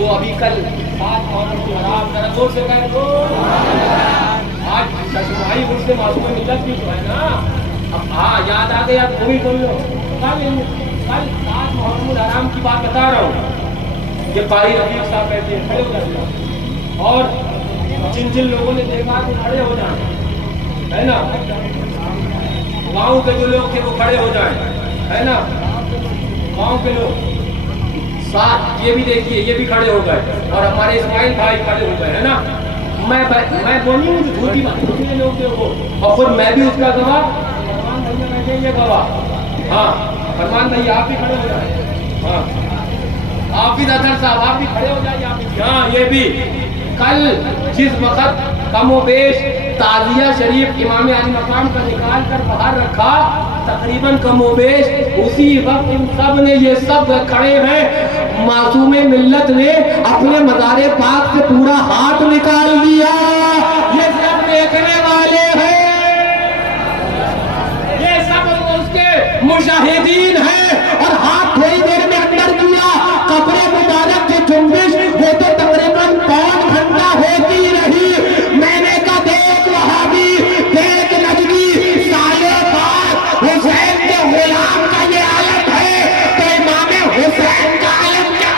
وہ ابھی کل 7 محرم کی رات ذرا زور سے کہہ دو آج ششمائی اس سے معصوم ملت کی جو ہے نا اب ہاں یاد آ گیا تو بھی سن لو کل 7 محرم الحرام کی بات بتا رہا ہوں یہ قاری رفیق صاحب کہتے ہیں کھڑے ہو جاتے اور جن لوگوں نے دیکھا کہ کھڑے ہو جائیں ہے نا گاؤں کے جو لوگ تھے وہ کھڑے ہو جائیں ہے نا گاؤں کے لوگ ساتھ یہ بھی دیکھیے یہ بھی کھڑے ہو گئے اور ہمارے اسماعیل بھائی کھڑے ہو گئے ہے نا میں بولی ہوں جھوٹی بات لوگ اور خود میں بھی اس کا گواہ فرمان بھیا بیٹھے یہ گواہ ہاں فرمان بھیا آپ بھی کھڑے ہو جائیں ہاں حافظ اظہر صاحب آپ بھی کھڑے ہو جائیں آپ بھی ہاں یہ بھی کل جس وقت کم و بیش تعزیہ شریف امام علی مقام کا نکال کر باہر رکھا تقریباً کم و بیش اسی وقت ان سب نے یہ سب کھڑے ہیں معصوم ملت نے اپنے مزار پاک سے پورا ہاتھ نکال دیا یہ سب دیکھنے والے ہیں یہ سب اس کے مشاہدین ہیں اور ہاتھ تھوڑی دیر میں اندر کیا قبر مبارک کی جنبش وہ تو تقریباً 5 گھنٹہ ہوتی رہی میں نے کہا دیکھ وہابی دیکھ نجدی سالے بعد حسین کے غلام کا یہ عالم ہے تو امام حسین کا عالم کیا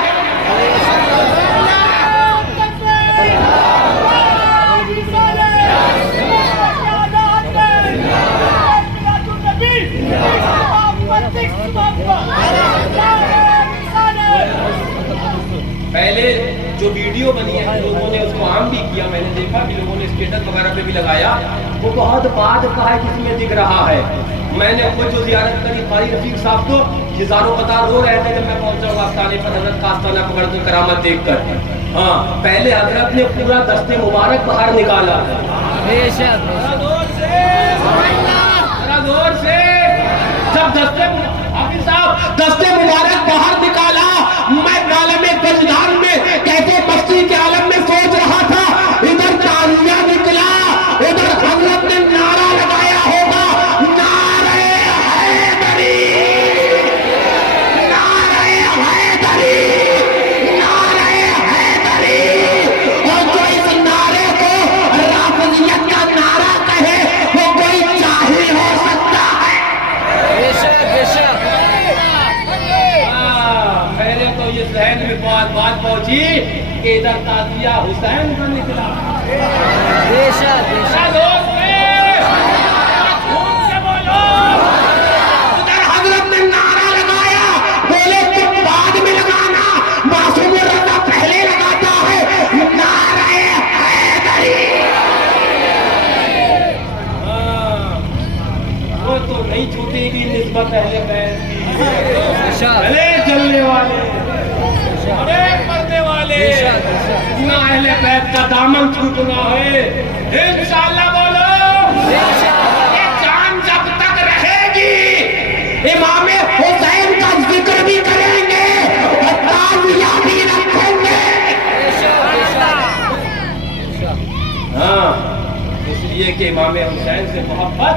پہلے جو ویڈیو بنی ہے لوگوں نے اس کو عام بھی کیا میں نے دیکھا بھی لوگوں نے اسٹیٹس وغیرہ پہ بھی لگایا وہ بہت بعد کا ہے جس میں دکھ رہا ہے میں نے خود جو زیارت کری قاری رفیق صاحب کو یہ زاروں قطار رو رہے تھے جب میں پہنچا ہوں آستانے پر حضرت کا آستانہ پکڑ کر کرامت دیکھ کر ہاں پہلے حضرت نے پورا دست مبارک باہر نکالا ذرا زور سے جب حافظ صاحب دست مبارک باہر نکالا میں عالم وجدان میں کیسے مستی کے عالم میں سوچ رہا تھا ادھر تعزیہ نکلا ادھر حضرت نے نعرہ لگایا ہوگا نعرہ حیدری نعرہ حیدری نعرہ حیدری اور جو اس نعرے کو رافضیت کا نعرہ کہے وہ کوئی چاہی ہو سکتا ہے پہلے تو یہ ذہن میں بات پہنچی کہ ادھر تعزیہ حسین کا نکلا ادھر حضرت نے نعرہ لگایا بولے تم بعد میں لگانا معصوم رضا پہلے لگاتا ہے نعرہ حیدری وہ تو نہیں چھوٹے گی نسبت اہل بیت کی بھلے چلنے والے پڑھنے والے اتنا اہل بیت کا دامن چھوٹنا ہے انشاءاللہ بولو یہ جان جب تک رہے گی امام حسین کا ذکر بھی کریں گے اور تعزیہ بھی رکھیں گے ہاں اس لیے کہ امام حسین سے محبت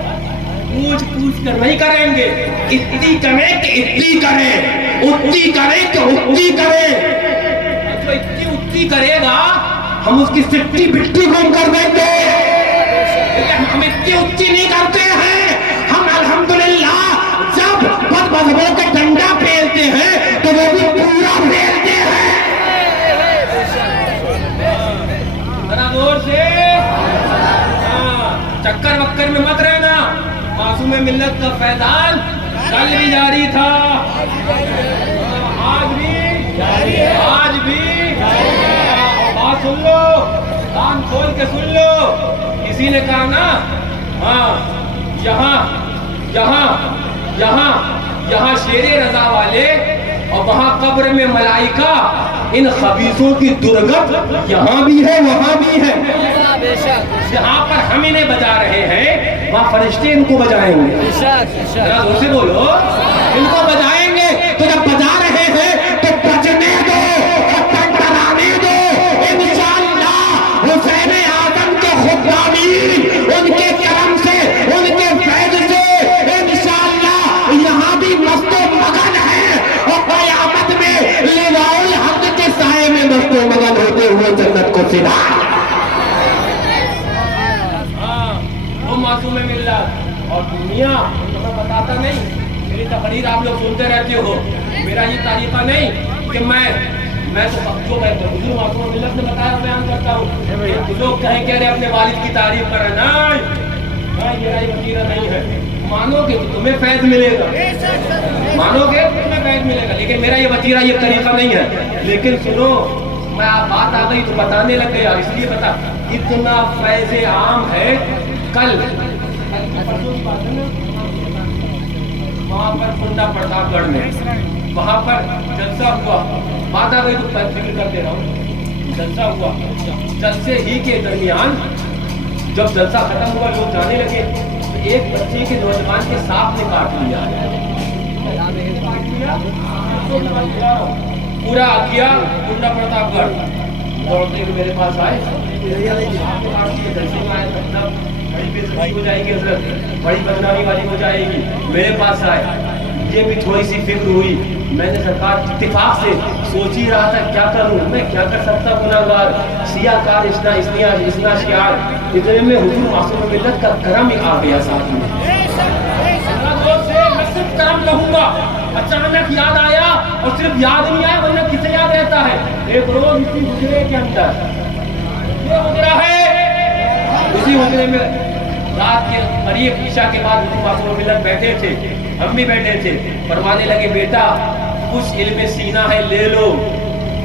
پوچھ کر نہیں کریں گے اتنی کریں کہ اتنی کریں اتنی کریں کہ اتنی کریں جو اتنی کرے گا ہم اس کی سٹی بٹی گم کر دیں گے ہم اتنی نہیں کرتے ہیں ہم الحمدللہ جب بد مذہبوں کے ڈنڈا پھیلتے ہیں تو وہ بھی پورا پھیلتے ہیں ذرا زور سے چکر وکر میں مت رہنا معصوم ملت کا فیضان کل بھی جاری تھا آج بھی بات سن لو کان کھول کے سن لو کسی نے کہا نا ہاں یہاں شیر رضا والے اور وہاں قبر میں ملائکہ ان خبیثوں کی درگت یہاں بھی ہے وہاں بھی ہے جہاں پر ہم انہیں بجا رہے ہیں وہاں فرشتے ان کو بجائیں گے ذرا زور سے بولو ان کو بجائیں گے تو جب بجا رہے ہیں تو بجنے دو ٹنٹرانے دو انشاءاللہ حسین اعظم کے خدامین ان کے کرم سے ان کے فیض سے انشاءاللہ یہاں بھی مست و مگن ہے اور قیامت میں لواء الحق کے سائے میں مست کے مگن ہوتے ہوئے جنت کو سنا. ہاں وہ معصوم ملت. اور دنیا تمہیں بتاتا نہیں, میری تقریر آپ لوگ سنتے رہتے ہو, میرا یہ طریقہ نہیں کہ میں تو جو حضور معصوم ملت نے بتایا بیان کرتا ہوں. لوگ کہیں کہہ رہے اپنے والد کی تعریف کریں, نہیں میرا یہ وسیلہ نہیں ہے. مانو گے تو تمہیں فیض ملے گا, مانو گے تو تمہیں فیض ملے گا, لیکن میرا یہ وسیلہ یہ طریقہ نہیں ہے. لیکن سنو, میں آپ بات آ گئی تو بتانے لگ گیا, اس لیے بتا اتنا فیض عام ہے. کل وہاں پر کنڈا پرتاپ گڑھ میں وہاں پر جلسہ ہوا, بات آ گئی تو فکر کرتے رہو. جلسہ ہوا, جلسے ہی کے درمیان جب جلسہ ختم ہوا لوگ جانے لگے تو ایک بچے کے نوجوان کے سانپ نے کاٹ لیا. پورا گیا کنڈا پرتاپ گڑھ, دوڑتے ہوئے میرے پاس آئے. بڑی بےزتی ہو جائے گی حضرت, بڑی بدنامی والی ہو جائے گی. میرے پاس آئے, یہ بھی تھوڑی سی فکر ہوئی. میں نے سرکار اتفاق سے سوچ ہی رہا تھا کیا کروں, میں کیا کر سکتا ہوں. گناہگار سیاہ کار اتنا شیار, اتنے میں حضور معصوم ملت کا کرم ہی آ گیا ساتھ میں. میں صرف کرم رہوں گا. اچانک یاد آیا, اور صرف یاد نہیں آیا ورنہ کسے یاد رہتا ہے. ایک روز اسی حجرے کے اندر, یہ حجرہ ہے, اسی حجرے میں رات کے قریب عشاء کے بعد حضور معصوم ملت بیٹھے تھے, ہم بھی بیٹھے تھے. فرمانے لگے بیٹا کچھ علم سینہ ہے لے لو,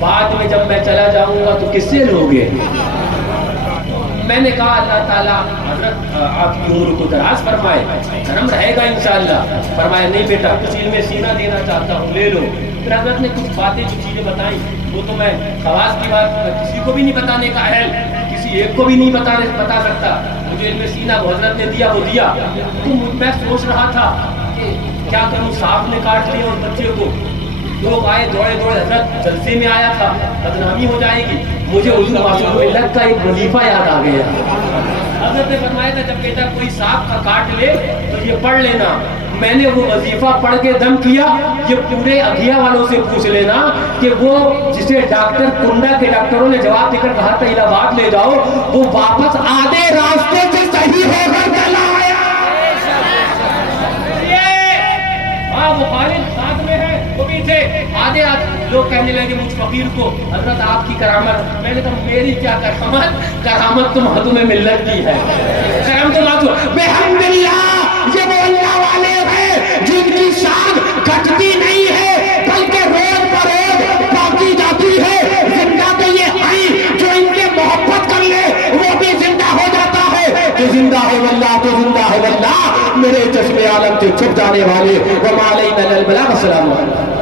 بعد میں جب میں چلا جاؤں گا تو کس سے لوگے. میں نے کہا اللہ تعالیٰ حضرت آپ کی عمر کو دراز فرمائے, کرم رہے گا انشاءاللہ. فرمایا نہیں بیٹا کچھ علم سینہ دینا چاہتا ہوں لے لو. پھر حضرت نے کچھ باتیں جو چیزیں بتائیں, وہ تو میں خواص کی بات کسی کو بھی نہیں بتانے کا اہل, کسی ایک کو بھی نہیں بتا سکتا. مجھے علم سینہ وہ حضرت نے دیا وہ دیا. تو میں سوچ رہا تھا کہ کیا کروں, سانپ نے کاٹ لیا اس بچے کو. لوگ آئے دوڑے حضرت جلسے میں آیا تھا, بدنامی ہو جائے گی. مجھے حضور معصوم ملت کا ایک وظیفہ یاد آ گیا. حضرت نے فرمایا تھا جب بیٹا کوئی سانپ کا کاٹ لے تو یہ پڑھ لینا. میں نے وہ وظیفہ پڑھ کے دم کیا. یہ پورے اگیا والوں سے پوچھ لینا کہ وہ جسے ڈاکٹر کنڈا کے ڈاکٹروں نے جواب دے کر کہا تھا الہ آباد لے جاؤ, وہ واپس آدھے راستے سے صحیح ہو کر چلا آیا. ہاں وہ خالد ساتھ میں ہے, وہ بھی تھے. آدھے لوگ کہنے لگے مجھ فقیر کو حضرت آپ کی کرامت. میں نے کہا میری کیا کرامت تو معصوم ملت کی ہے. کرم تو معصوم بحمداللہ. یہ وہ اللہ والے ہیں جن کی شان گھٹتی نہیں ہے بلکہ روز بروز بڑھتی جاتی ہے. زندہ تو یہ ہیں جو ان کے محبت کر لے وہ بھی زندہ ہو جاتا ہے. تو زندہ ہے واللہ, تو زندہ ہے واللہ. میرے چشم عالم سے چھپ جانے والے وما علینا الا البلاغ. السلام علیکم.